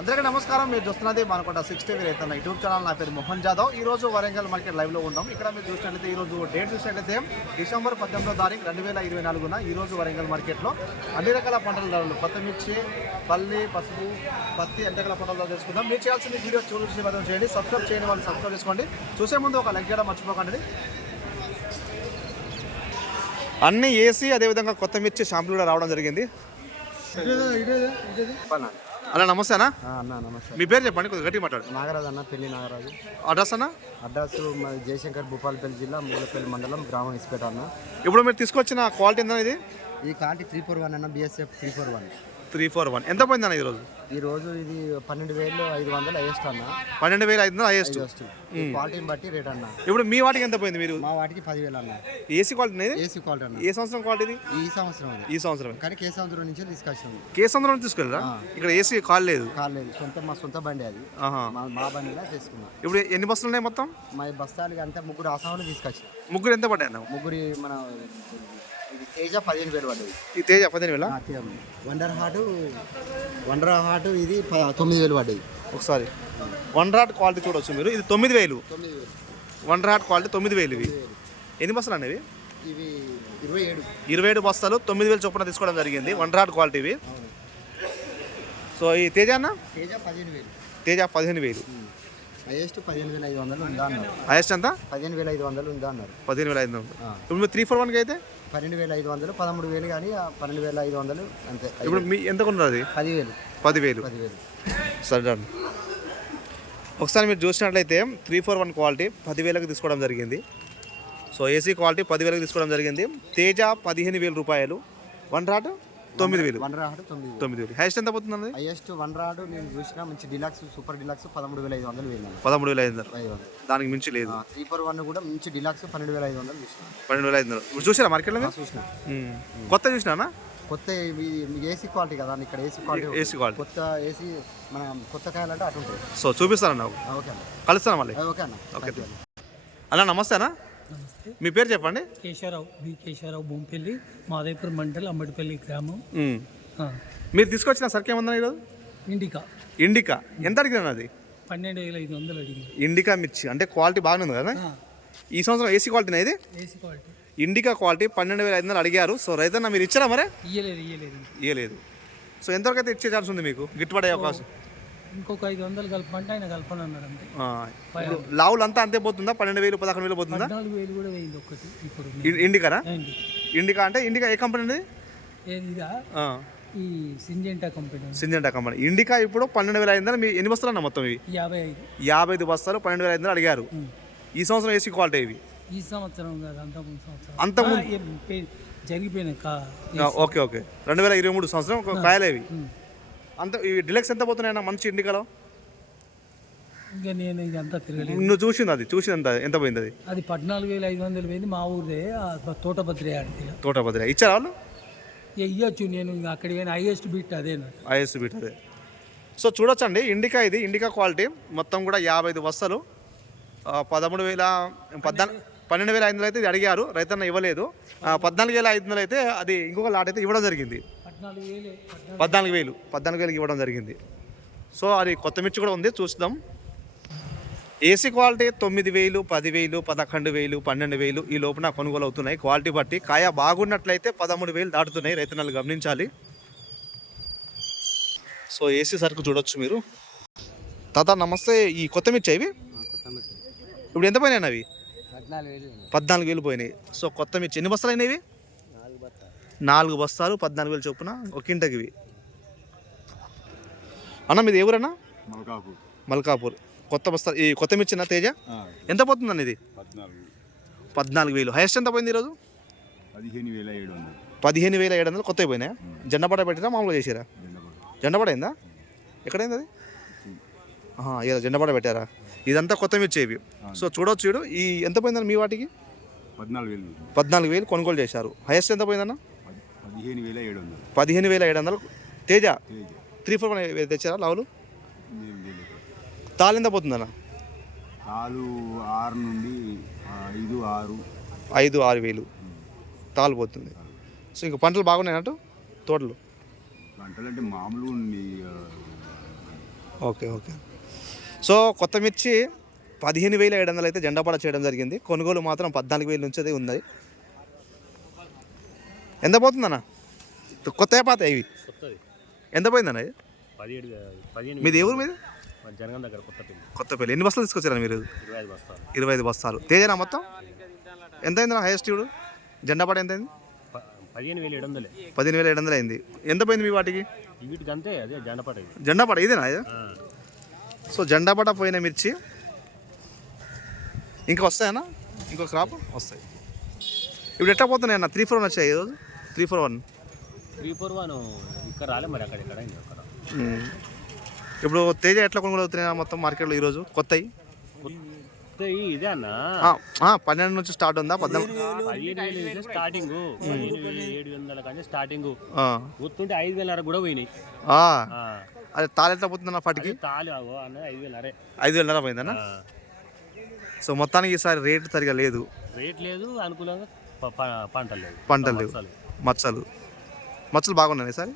అందరికీ నమస్కారం. మీరు చూస్తున్నది మనకొండ సిక్స్ టీవీ రైతన్న యూట్యూబ్ ఛానల్. నా పేరు మోహన్ జాదవ్. ఈ రోజు వరంగల్ మార్కెట్ లైవ్లో ఉన్నాం. ఇక్కడ మీరు చూసినట్లయితే ఈ రోజు డేట్ చూసినట్లయితే డిసెంబర్ పద్దెనిమిదో తారీఖు రెండు వేల ఇరవై నాలుగున ఈ రోజు వరంగల్ మార్కెట్లో అన్ని రకాల పంటల ధరలు కొత్త మిర్చి పల్లి పసుపు పత్తి అన్ని రకాల పంటల ధరలు తెలుసుకుందాం. మీరు చేయాల్సిన వీడియో చూసి మాత్రం చేయండి. సబ్స్క్రైబ్ చేయండి వాళ్ళు సబ్స్క్రైబ్ చేసుకోండి. చూసే ముందు ఒక లైక్ చేయడం మర్చిపోకండి. అన్ని ఏసీ అదేవిధంగా కొత్త మిర్చి షాంపులు కూడా రావడం జరిగింది. అలా నమస్తేనా అన్న. నమస్తే. మీ పేరు చెప్పండి కొద్దిగా గట్టిగా మాట్లాడు. నాగరాజు అన్న పెళ్ళి నాగరాజు. అడ్రస్ అన్న? అడ్రస్ జయశంకర్ భూపాలపల్లి జిల్లా మూలపల్లి మండలం గ్రామం ఇసుపేట అన్న. ఇప్పుడు మీరు తీసుకొచ్చిన క్వాలిటీ ఎంత ఇది? ఈ కార్టీ త్రీ ఫోర్ వన్ అన్న BSF three four one. Three four one. ఎంత పోయింది అన్న ఈరోజు? ఈ రోజు ఇది పన్నెండు వేలు ఐదు వందలు హైయెస్ట్ అన్న. పన్నెండు వేల ఐదు వందలు హైయెస్ట్ క్వాలిటీని బట్టి రేట్ అన్న. ఇప్పుడు మీ వాటికి ఎంత పోయింది మీరు? మా వాటికి పదివేలు అన్న. ఏసీ క్వాలిటీ ఏసీ క్వాలిటీ అన్న. ఏ సంవత్సరం క్వాలిటీ ఇది? ఈ సంవత్సరం ఈ సంవత్సరం కానీ కే సంవత్సరం నుంచి తీసుకొచ్చాము కే సంవత్సరం తీసుకెళ్ళరా? ఇక్కడ ఏసీ కాల్ లేదు. కాలేదు సొంత మా సొంత బండి అది. మా బండిలో చేసుకున్నాం ఇప్పుడు ఎన్ని బస్సులు ఉన్నాయి మొత్తం? మా ఈ బస్తాలకి అంతా ముగ్గురు ఆసాములు తీసుకొచ్చాం ముగ్గురు ఎంత పడ్డాయి అన్న ముగ్గురి మన తేజ పదిహేను వేలు పడ్డది. ఈ తేజ పదిహేను వేల? వండర్ హార్ట్ వండర్ హార్ట్ ఇది ప- తొమ్మిది వేలు పడ్డది. ఒకసారి. వన్ రాట్ క్వాలిటీ చూడొచ్చు మీరు. ఇది తొమ్మిది వేలు. తొమ్మిది వేలు. వన్ రాట్ క్వాలిటీ తొమ్మిది వేలు ఇవి. ఎన్ని బస్సులు అనేవి ఇవి ఇరవై ఏడు. ఇరవై ఏడు బస్తాలు తొమ్మిది వేలు చొప్పున తీసుకోవడం జరిగింది. వన్ రాట్ క్వాలిటీ ఇవి. సో ఈ తేజ అన్న? తేజ పదిహేను వేలు. తేజ పదిహేను వేలు. హైయెస్ట్ పదిహేను వేల ఐదు వందలు ఉందా అన్నారు. హైయెస్ట్ ఎంత? పదిహేను వేల ఐదు వందలు ఉందా అన్నారు. పదిహేను వేల ఐదు వందలు. ఇప్పుడు మీరు త్రీ ఫోర్ వన్కి అయితే? పన్నెండు వేల ఐదు వందలు పదమూడు వేలు కానీ ఆ పన్నెండు వేల ఐదు వందలు అంతే. ఇప్పుడు మీ ఎంత కొన్నారు అది? పదివేలు. పదివేలు. పదివేలు. సరే డన్. ఒకసారి మీరు చూసినట్లయితే త్రీ ఫోర్ వన్ క్వాలిటీ పదివేలకు తీసుకోవడం జరిగింది. సో ఏసీ క్వాలిటీ పదివేలకు తీసుకోవడం జరిగింది. తేజ పదిహేను వేల రూపాయలు. వన్ రాట్ తొమ్మిది వేలు. వన్ రాడ్ తొమ్మిది తొమ్మిది వేలు. హైయెస్ట్ ఎంత పోతుంది హైయెస్ట్ వన్ రాడ్ నేను చూసిన మంచి డిలక్స్ సూపర్ డిలక్స్ పదమూడు వేల ఐదు వందలు వేలు. పదమూడు వేల ఐదు వందలు. దానికి మించి లేదు. త్రీ ఫోర్ వన్ కూడా మంచి డిలక్స్ పన్నెండు వేల ఐదు వందలు చూసిన. పన్నెండు వేల ఐదు వందలు. ఇప్పుడు చూసారా మార్కెట్లో మీరు? చూసిన. కొత్త చూసినా కొత్త ఏసీ క్వాలిటీ కదా ఇక్కడ ఏసీ క్వాలిటీ ఏసీ క్వాలిటీ కొత్త ఏసీ మన కొత్త కాయాలంటే అటు ఉంటుంది సో చూపిస్తానన్నా. ఆ, ఓకే కలుస్తాను మళ్ళీ. ఓకే అన్న. థాంక్యూ అన్న. నమస్తే అన్న. మీ పేరు చెప్పండి? కేశవరావు బి కేశవరావు భూంపల్లి మాదేపూర్ మండల్ అంబడిపల్లి గ్రామం. మీరు తీసుకొచ్చిన సరికి ఏమన్నా ఈరోజు? ఇండికా. ఇండికా. ఎంత అడిగినా అది? పన్నెండు వేల ఐదు వందలు అడిగింది ఇండికా మిర్చి. అంటే క్వాలిటీ బాగానే ఉంది కదా? ఈ సంవత్సరం ఏసీ క్వాలిటీనా ఇది? AC quality. ఇండికా క్వాలిటీ పన్నెండు వేల ఐదు వందలు అడిగారు. సో రైతన్న మీరు ఇచ్చారా మరే? ఇయ్యలేదు ఇయ్యలేదు. ఇవ్వలేదు సో ఎంతవరకు అయితే ఇచ్చే ఛాన్స్ ఉంది మీకు? గిట్టుబడే అవకాశం? ఇంకొక ఐదు వందలు కలపంటే ఆయన కలపను అన్నాడు అంతే. లావులు అంతా అంతే పోతుందా? పన్నెండు వేలు పదకొండు వేలు పోతుందా? పద్నాలుగు వేలు కూడా వేయింది ఒక్కటి ఇప్పుడు ఇ- ఇండికానా? ఏంటి ఇండికా. అంటే ఇండికా ఏ కంపెనీ అనేది ఏది ఇదా? ఆ, ఈ Syngenta company Syngenta company Indica ఇప్పుడు పన్నెండు వేల ఐదు వందలు మీ ఎన్ని బస్తాలు అన్న మొత్తం ఇవి? యాభై ఐదు. యాభై ఐదు బస్తాలు పన్నెండు వేల ఐదు వందలు అడిగారు. ఈ సంవత్సరం ఏసీ క్వాలిటీ ఇవి? ఈ సంవత్సరం కాదు అంతకుముందు సంవత్సరం. అంతకుముందు- ఆ, ఏం పే- జరిగిపోయిన కా ఓకే ఓకే. రెండు వేల ఇరవై మూడు సంవత్సరం ఒక కాయలు ఇవి. ఉమ్. అంత ఇవి డిలక్స్ ఎంత పోతున్నాయన్న మంచి ఇండికాలో ఇంకా నేను ఇదంతా తిరగలేదు. నువ్వు చూసింది అది చూసింది ఎంత ఎంత పోయింది అది అది పద్నాలుగు వేల ఐదు వందలు పోయింది మా ఊరిదే తోటభద్రి ఆడితే తోట బదిలీ ఇచ్చారా వాళ్ళు? ఇయ్యొచ్చు నేను అక్కడికి పోయిన. హైయెస్ట్ బిట్ అదేనట్టు ఐఎస్ బీట్ అదే. సో చూడొచ్చండి ఇండికా ఇది ఇండికా క్వాలిటీ మొత్తం కూడా యాభై ఐదు బస్తాలు ఆ, పదమూడు వేల పద్నాలుగు పన్నెండు వేల ఐదు వందలు అయితే ఇది అడిగారు రైతన్న ఇవ్వలేదు. పద్నాలుగు వేల ఐదు వందలు అయితే అది ఇంకొక లాట్ అయితే ఇవ్వడం జరిగింది. పద్నాలుగు వేలు. పద్నాలుగు పద్నాలుగు వేలు పద్నాలుగు వేలకి ఇవ్వడం జరిగింది. సో అది కొత్త మిర్చి కూడా ఉంది చూద్దాం ఏసీ క్వాలిటీ తొమ్మిది వేలు పదివేలు పదకొండు వేలు పన్నెండు వేలు ఈ లోపున కొనుగోలు అవుతున్నాయి. క్వాలిటీ బట్టి కాయ బాగున్నట్లయితే పదమూడు వేలు దాటుతున్నాయి రైతన్నలు గమనించాలి. సో ఏసీ సరుకు చూడొచ్చు మీరు. తాత నమస్తే ఈ కొత్త మిర్చి ఇవి మిర్చి. ఇప్పుడు ఎంత పోయినాయి అవి పద్నాలుగు వేలు పోయినాయి. సో కొత్త మిర్చి ఎన్ని బస్తాలు అయినాయి నాలుగు బస్తాలు పద్నాలుగు వేలు చొప్పున ఒక ఇంటకి ఇవి. అన్న మీది ఏ ఊరన్నా? మల్కాపు మల్కాపూర్. కొత్త బస్తా ఈ కొత్త మిర్చిన తేజ? ఎంత పోతుందండి ఇది? పద్నాలుగు వేలు. హైయెస్ట్ ఎంత పోయింది ఈరోజు? పదిహేను వేల ఏడు వందలు. పదిహేను వేల ఏడు వందలు కొత్తవి పోయినాయా? జెండపడ పెట్టినా మామూలుగా చేసారా? జెండపడు అయిందా? ఎక్కడైంది అది? ఇలా జెండపడ పెట్టారా? ఇదంతా కొత్త మిర్చి ఇవి. సో చూడొచ్చు చూడు. ఈ ఎంత పోయిందన్న మీ వాటికి? పద్నాలుగు వేలు. పద్నాలుగు వేలు కొనుగోలు చేశారు. హైయెస్ట్ ఎంత పోయిందన్న పదిహేను వేల ఏడు వందలు. పదిహేను వేల ఏడు వందలు. తేజ? త్రీ ఫోర్ తెచ్చారా లావులు? తాలు ఎంత పోతుందన్న? తాలు ఆరు నుండి ఐదు ఆరు. ఐదు ఆరు వేలు. తాలు పోతుంది. సో ఇంకా పంటలు బాగున్నాయి అన్నట్టు తోటలు? పంటలు అంటే మామూలు ఓకే ఓకే. సో కొత్త మిర్చి పదిహేను వేల ఏడు వందలు అయితే జెండాపాట చేయడం జరిగింది. కొనుగోలు మాత్రం పద్నాలుగు వేల నుంచి ఉంది ఎంత పోతుందన్న? కొత్త పాత ఇవి? ఎంత పోయిందన్న ఇది? పదిహేడు పదిహేను మీది ఎవరు మీది? జనగం దగ్గర కొత్త పిల్లి కొత్త పెళ్ళి ఎన్ని బస్తాలు తీసుకొచ్చారా మీరు? ఇరవై ఐదు బస్తాలు ఇరవై ఐదు బస్తాలు తేజనా మొత్తం? ఎంత అయింది నా హైయెస్ట్ ఇప్పుడు జెండాపాట ఎంత అయింది పదిహేను వేలు ఏడు వందలే. పదిహేను వేల ఏడు వందలు అయింది. ఎంత పోయింది మీ వాటికి? వీటికి అంతే అదే జానపడ ఇది. జెండాపాట ఇదేనా. సో జెండాపాట పోయిన మిర్చి. ఇంకా వస్తాయన్నా? ఇంకో క్రాప్? వస్తాయి. ఇప్పుడు ఎట్లా పోతున్నాయి అన్న త్రీ ఫోర్ వచ్చాయి ఈరోజు? Three four one? Three four one ఇక్కడ రాలే మరి అక్కడ ఇక్కడ అక్కడ. ఇప్పుడు తేజ ఎట్లా కొనుగోలు అవుతున్నాయి మొత్తం మార్కెట్లో ఈరోజు? కొత్తవి కొత్త ఇదే అన్న. పన్నెండు నుంచి స్టార్ట్ ఉందా? వేలు ఇది స్టార్టింగ్ వేలు ఏడు వందల కానీ స్టార్టింగ్ గుర్తుంటే ఐదు వేల కూడా పోయినాయి. అదే తాళ ఎట్లా పోతుందన్న పటికి అన్న ఐదు వేలరే ఐదు వేల పోయిందన్న? సో మొత్తానికి ఈసారి రేటు సరిగా లేదు. రేట్ లేదు అనుకూలంగా ప- ప- పంట లేదు పంటలు లేవు. మచ్చలు. మచ్చలు బాగున్నాయి సార్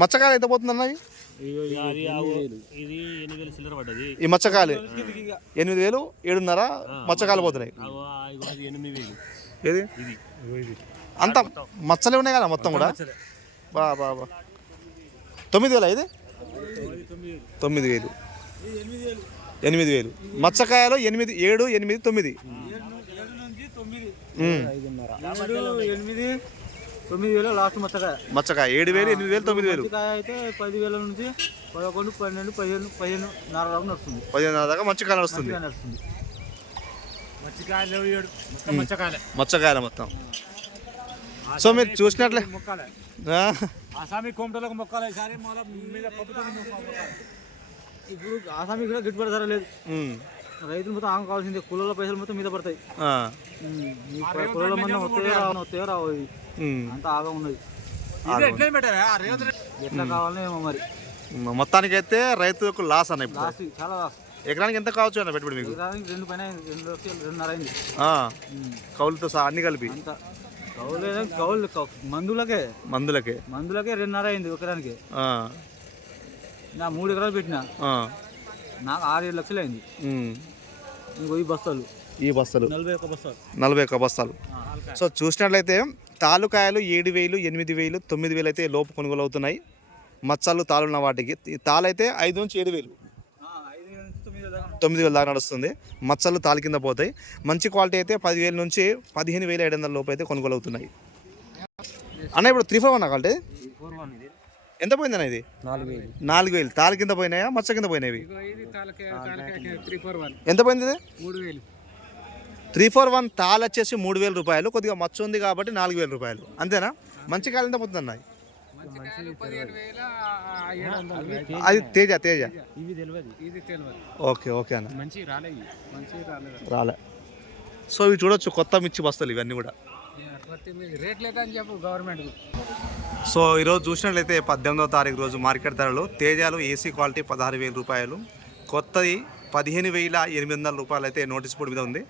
మచ్చకాయలు ఎంత పోతుంది ఈ మచ్చకాయలు ఎనిమిది వేలు ఏడున్నర మచ్చకాయలు పోతున్నాయి. ఏది? అంత మచ్చలే ఉన్నాయి కదా మొత్తం కూడా? బా బా బా. తొమ్మిది వేల ఇది? తొమ్మిది వేలు. ఎనిమిది వేలు. మచ్చకాయలు ఎనిమిది ఏడు ఎనిమిది తొమ్మిది. ఉమ్. ఎనిమిది తొమ్మిది వేలు లాస్ట్ మొత్తకాయ మచ్చకాయ ఏడు వేలు ఎనిమిది వేలు తొమ్మిది వేలు. మొత్తకాయ అయితే పది వేల నుంచి పదకొండు పన్నెండు పదిహేను పదిహేను నాలుగు నడుస్తుంది. పదిహేను దాకా మచ్చకాయలు వస్తుంది మంచిగా నడుస్తుంది. మచ్చకాయలు మొత్తం సో మీరు చూసినట్లే. ఆ, ఆసామి కోమటలకు మొక్కాలి. ఈసారి మళ్ళీ మీద ఇప్పుడు ఆసామి కూడా గిట్టుబడి ధర లేదు. రైతులు మొత్తం ఆమె కావాల్సిందే. కూలీల పైసలు మొత్తం మీద పడతాయి. ఆ, కూలీల మంది వస్తాయో రావు వస్తాయో రావు ఇది ఉమ్. అంతా ఆగా ఉన్నది. ఎట్లా కావాలనే ఏమో మరి. మొత్తానికైతే రైతులకు లాస్ అన్న ఇప్పుడు. లాస్ట్ చాలా లాస్ట్ ఎకరానికి ఎంత కావచ్చు అన్న పెట్టుబడి మీకు? ఎకరానికి రెండు పైన అయింది. రెండు లక్షలు రెండున్నర అయింది. కౌలుతో సహా అన్ని కలిపి? అంత. కౌలు కౌలు కౌ- మందులకే. మందులకే? మందులకే రెండున్నర అయింది ఎకరానికి. ఆ, నా మూడు ఎకరాలు పెట్టిన. ఆ, నాకు ఆరు ఏడు లక్షలు అయింది. ఇంకో ఈ బస్తాలు. ఈ బస్తాలు. నలభై ఒక్క బస్తాలు. నలభై ఒక్క బస్తాలు. సో చూసినట్లయితే తాలుకాయలు ఏడు వేలు ఎనిమిది వేలు తొమ్మిది వేలు అయితే లోపు కొనుగోలు అవుతున్నాయి. మచ్చలు తాలున్న వాటికి. ఈ తాలైతే ఐదు నుంచి ఏడు వేలు. తొమ్మిది వేల దాకా నడుస్తుంది. మచ్చలు తాలు కింద పోతాయి. మంచి క్వాలిటీ అయితే పదివేల నుంచి పదిహేను వేల ఏడు వందల లోపు అయితే కొనుగోలు అవుతున్నాయి. అన్న ఇప్పుడు త్రీ ఫోర్ వన్ ఇది. ఎంత పోయిందన్న ఇది? నాలుగు వేలు తాలు కింద పోయినాయా? మచ్చ కింద పోయినాయి త్రీ ఫోర్ వన్. ఎంత పోయింది ఇది? త్రీ ఫోర్ వన్ తాల్ వచ్చేసి మూడు వేల రూపాయలు. కొద్దిగా మచ్చ ఉంది కాబట్టి నాలుగు వేల రూపాయలు. అంతేనా? మంచి కాయలు ఎంత పోతుంది అది తేజ తేజ. ఓకే ఓకే అన్న. రాలే సో ఇవి చూడొచ్చు కొత్త మిర్చి బస్తాలు ఇవన్నీ కూడా. రేట్ లేదని చెప్పు గవర్నమెంట్ సో ఈరోజు చూసినట్లయితే పద్దెనిమిదవ తారీఖు రోజు మార్కెట్ ధరలు తేజాలు ఏసీ క్వాలిటీ పదహారు వేల రూపాయలు కొత్తది పదిహేను వేల ఎనిమిది వందల రూపాయలు అయితే నోటీస్ బోర్డు మీద ఉంది.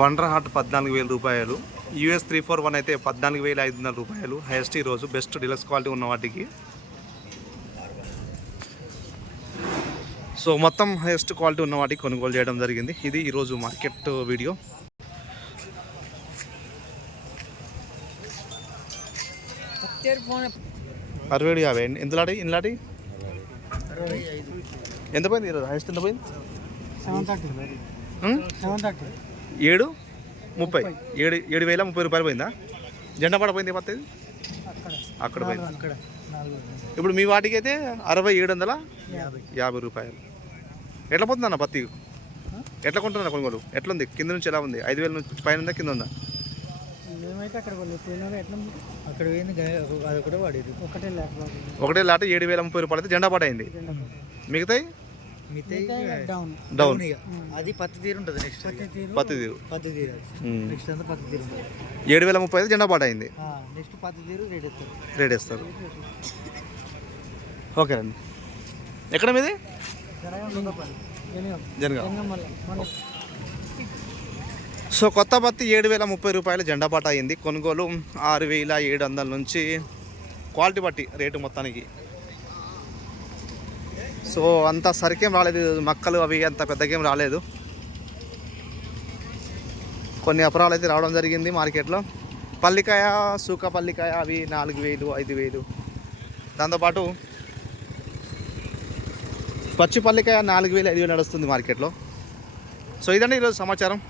వండర్ హార్ట్ పద్నాలుగు వేల రూపాయలు యూఎస్ త్రీ ఫోర్ వన్ అయితే పద్నాలుగు వేల ఐదు వందల రూపాయలు హైయెస్ట్ ఈరోజు బెస్ట్ డీలక్స్ క్వాలిటీ ఉన్న వాటికి. సో మొత్తం హైయెస్ట్ క్వాలిటీ ఉన్న వాటికి కొనుగోలు చేయడం జరిగింది. ఇది ఈరోజు మార్కెట్ వీడియో అరవై ఏడు యాభై. ఎంతలాడి ఎన్లాడి ఎంత పోయింది ఈరోజు? హైయెస్ట్ ఎంత పోయింది? థర్టీ ఏడు ముప్పై. ఏడు ఏడు వేల ముప్పై రూపాయలు పోయిందా? జెండా పడపోయింది అక్కడ. పోయింది. అక్కడ. నాలుగు ఇప్పుడు మీ వాటికి అయితే అరవై ఏడు వందల యాభై. రూపాయలు. ఎట్లా పోతుంది అన్న పత్తి ఎట్లా కొంటున్నా కొనుగోలు? ఎట్లుంది? కింద నుంచి ఎలా ఉంది? ఐదు వేల నుంచి పైన ఉందా? కింద ఉందా? మేమైతే అక్కడ ఎట్లా అక్కడ పోయింది అది కూడా వాడేది. ఒకటే లేకపోతే ఒకటే లాట ఏడు వేల ముప్పై రూపాయలు జెండా పాట అయింది మిగతాయి? డౌన్ డౌన్ అది పత్తి తీరు ఉంటుంది నెక్స్ట్ పత్తి తీరు. పత్తి తీరు. పత్తి తీరు. ఉం. నెక్స్ట్ అంతా పత్తి తీరు ఏడు వేల ముప్పై అయితే జెండా పాట అయింది నెక్స్ట్ పత్తి తీరు రేట్ రేట్ ఓకే అండి. ఎక్కడ మీది? జనగాం సో కొత్త పత్తి ఏడు వేల ముప్పై రూపాయలు జెండా అయింది. కొనుగోలు ఆరు వేల ఏడు వందల నుంచి క్వాలిటీ బట్టి రేటు మొత్తానికి. సో అంత సరికేం రాలేదు. మక్కలు అవి అంత పెద్దకేం రాలేదు. కొన్ని అపరాలు అయితే రావడం జరిగింది మార్కెట్లో. పల్లికాయ సూక పల్లికాయ అవి నాలుగు వేలు ఐదు వేలు. దాంతోపాటు పచ్చి పల్లికాయ నాలుగు వేలు ఐదు వేలు నడుస్తుంది మార్కెట్లో. సో ఇదండి ఈరోజు సమాచారం.